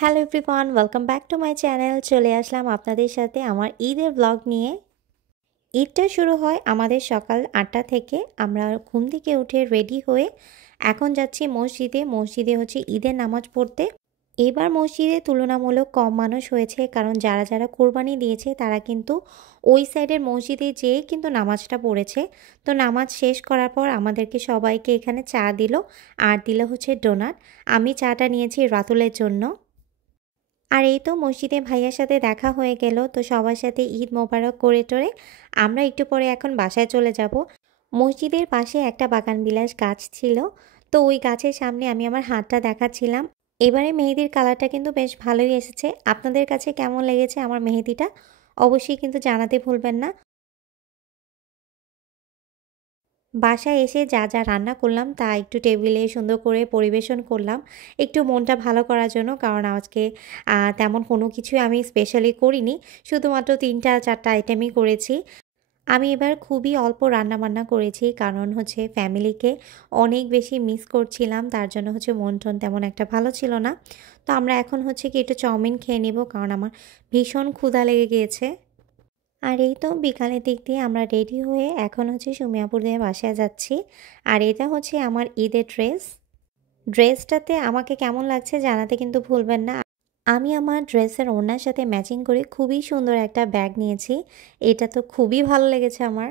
Hello everyone, welcome back to my channel. চলে আসলাম আপনাদের সাথে আমার ঈদের ব্লগ নিয়ে। ঈদটা শুরু হয় আমাদের সকাল ৮টা থেকে। আমরা ঘুম থেকে উঠে রেডি হয়ে এখন যাচ্ছি মসজিদে। মসজিদে হচ্ছে ঈদের নামাজ পড়তে। এবার মসজিদে তুলনামূলক কম মানুষ হয়েছে, কারণ যারা যারা কোরবানি দিয়েছে তারা কিন্তু ওই সাইডের মসজিদে যেয়ে কিন্তু নামাজটা পড়েছে। তো নামাজ শেষ করার পর আমাদেরকে সবাইকে এখানে চা দিল, আর দিল হচ্ছে ডোনাট। আমি চাটা নিয়েছি রাতুলের জন্য। আর এই তো মসজিদে ভাইয়ার সাথে দেখা হয়ে গেল, তো সবার সাথে ঈদ মোবারক করে টোরে আমরা একটু পরে এখন বাসায় চলে যাব। মসজিদের পাশে একটা বাগানবিলাস গাছ ছিল, তো ওই গাছের সামনে আমি আমার হাতটা দেখাচ্ছিলাম। এবারে মেহেদির কালারটা কিন্তু বেশ ভালোই এসেছে। আপনাদের কাছে কেমন লেগেছে আমার মেহেদিটা অবশ্যই কিন্তু জানাতে ভুলবেন না। বাসায় এসে যা যা রান্না করলাম তা একটু টেবিলে সুন্দর করে পরিবেশন করলাম, একটু মনটা ভালো করার জন্য। কারণ আজকে তেমন কোনো কিছুই আমি স্পেশালি করিনি, শুধুমাত্র ৩-৪টা আইটেমই করেছি। আমি এবার খুবই অল্প রান্নাবান্না করেছি, কারণ হচ্ছে ফ্যামিলিকে অনেক বেশি মিস করছিলাম, তার জন্য হচ্ছে মন টন তেমন একটা ভালো ছিল না। তো আমরা এখন হচ্ছে কি একটু চাউমিন খেয়ে নিব, কারণ আমার ভীষণ ক্ষুধা লেগে গিয়েছে। আর এই তো বিকালের দিক দিয়ে আমরা রেডি হয়ে এখন হচ্ছে সুমিয়াপুর দিয়ে বাসায় যাচ্ছি। আর এটা হচ্ছে আমার ঈদের ড্রেসটাতে আমাকে কেমন লাগছে জানাতে কিন্তু ভুলবেন না। আমি আমার ড্রেসের ওড়নার সাথে ম্যাচিং করে খুবই সুন্দর একটা ব্যাগ নিয়েছি। এটা তো খুবই ভালো লেগেছে আমার।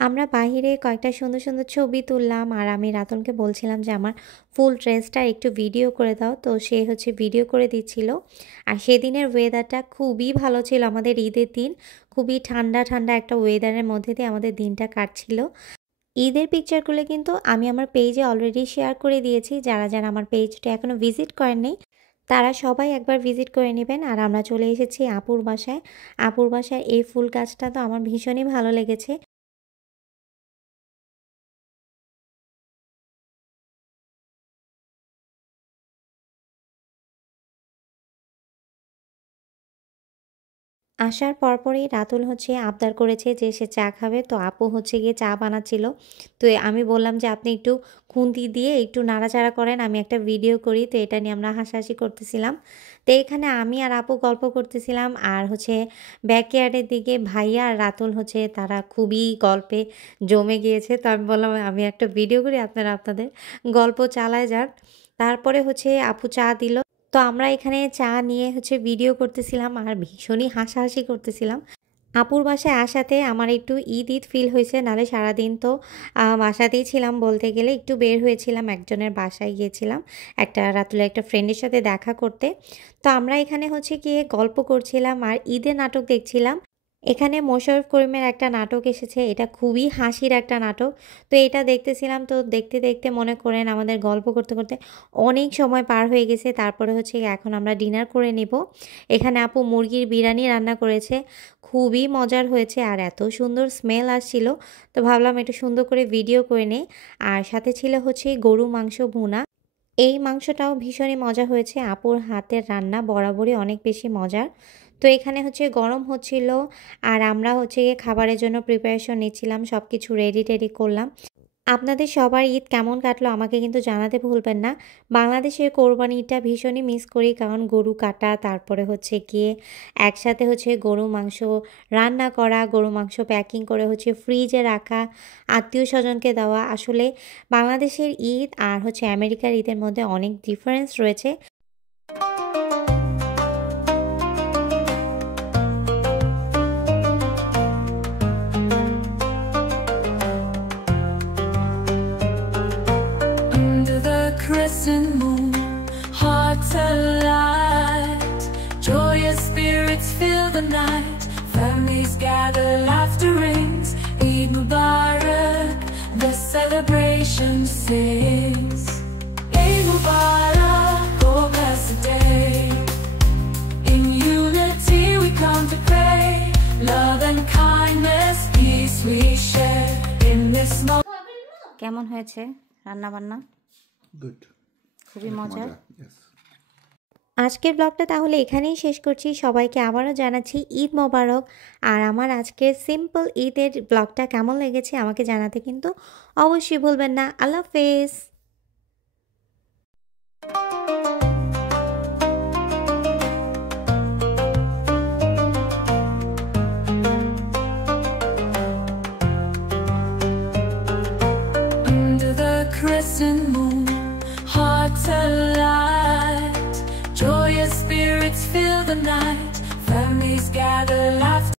আমরা বাহিরে কয়েকটা সুন্দর সুন্দর ছবি তুললাম, আর আমি রাতুলকে বলছিলাম যে আমার ফুল ড্রেসটা একটু ভিডিও করে দাও, তো সে হচ্ছে ভিডিও করে দিচ্ছিল। আর সেদিনের ওয়েদারটা খুবই ভালো ছিল, আমাদের ঈদের দিন খুবই ঠান্ডা ঠান্ডা একটা ওয়েদারের মধ্যে দিয়ে আমাদের দিনটা কাটছিল। ঈদের পিকচারগুলো কিন্তু আমি আমার পেজে অলরেডি শেয়ার করে দিয়েছি। যারা যারা আমার পেজটা এখনও ভিজিট করেননি তারা সবাই একবার ভিজিট করে নেবেন। আর আমরা চলে এসেছি আপুর বাসায়। আপুর বাসায় এই ফুল গাছটা তো আমার ভীষণই ভালো লেগেছে। আসার পরপরই রাতুল হচ্ছে আবদার করেছে যে সে চা খাবে, তো আপু হচ্ছে গিয়ে চা বানাচ্ছিল। তো আমি বললাম যে আপনি একটু খুন্তি দিয়ে একটু নাড়াচাড়া করেন, আমি একটা ভিডিও করি। তো এটা নিয়ে আমরা হাসাহাসি করতেছিলাম। তো এখানে আমি আর আপু গল্প করতেছিলাম, আর হচ্ছে ব্যাকয়ার্ডের দিকে ভাইয়া আর রাতুল হচ্ছে তারা খুবই গল্পে জমে গিয়েছে। তো আমি বললাম আমি একটা ভিডিও করি, আপনারা আপনাদের গল্প চালায় যান। তারপরে হচ্ছে আপু চা দিল। তো আমরা এখানে চা নিয়ে হচ্ছে ভিডিও করতেছিলাম আর ভীষণই হাসাহাসি করতেছিলাম। আপুর বাসায় আসাতে আমার একটু ঈদ ঈদ ফিল হয়েছে, নাহলে সারাদিন তো বাসাতেই ছিলাম বলতে গেলে। একটু বের হয়েছিলাম, একজনের বাসায় গিয়েছিলাম একটা রাতুলে একটা ফ্রেন্ডের সাথে দেখা করতে। তো আমরা এখানে হচ্ছে গিয়ে গল্প করছিলাম আর ঈদের নাটক দেখছিলাম। এখানে মোশাররফ করিমের একটা নাটক এসেছে, এটা খুবই হাসির একটা নাটক। তো এটা দেখতেছিলাম, তো দেখতে দেখতে মনে করেন আমাদের গল্প করতে করতে অনেক সময় পার হয়ে গেছে। তারপরে হচ্ছে এখন আমরা ডিনার করে নিব। এখানে আপু মুরগির বিরিয়ানি রান্না করেছে, খুবই মজার হয়েছে আর এত সুন্দর স্মেল আসছিল। তো ভাবলাম একটু সুন্দর করে ভিডিও করে নেই। আর সাথে ছিল হচ্ছে গরু মাংস ভুনা। এই মাংসটাও ভীষণই মজা হয়েছে, আপুর হাতের রান্না বরাবরই অনেক বেশি মজার। তো এখানে হচ্ছে গরম হচ্ছিল, আর আমরা হচ্ছে গিয়ে খাবারের জন্য প্রিপারেশন নিচ্ছিলাম, সব কিছু রেডি টেডি করলাম। আপনাদের সবার ঈদ কেমন কাটলো আমাকে কিন্তু জানাতে ভুলবেন না। বাংলাদেশের কোরবানিটা ভীষণই মিস করি, কারণ গরু কাটা, তারপরে হচ্ছে গিয়ে একসাথে হচ্ছে গরু মাংস রান্না করা, গরু মাংস প্যাকিং করে হচ্ছে ফ্রিজে রাখা, আত্মীয় স্বজনকে দেওয়া। আসলে বাংলাদেশের ঈদ আর হচ্ছে আমেরিকার ঈদের মধ্যে অনেক ডিফারেন্স রয়েছে। Under the crescent moon, hearts alight, joyous spirits fill the night, families gather, laughter rings, Eid Mubarak, the celebration sings. Eid Mubarak, oh blessed day, in unity we come to pray, love and kindness, peace we share in this moment. কেমন হয়েছে রান্না বান্না? Good, খুবই মজার। আজকের ব্লগটা তাহলে এখানেই শেষ করছি। সবাইকে আবারও জানাচ্ছি ঈদ মোবারক। আর আমার আজকের সিম্পল ঈদের ব্লগটা কেমন লেগেছে আমাকে জানাতে কিন্তু অবশ্যই ভুলবেন না। আল্লাহ হাফেজ। Under the crescent moon, hearts alight, joyous spirits fill the night, families gather, laughter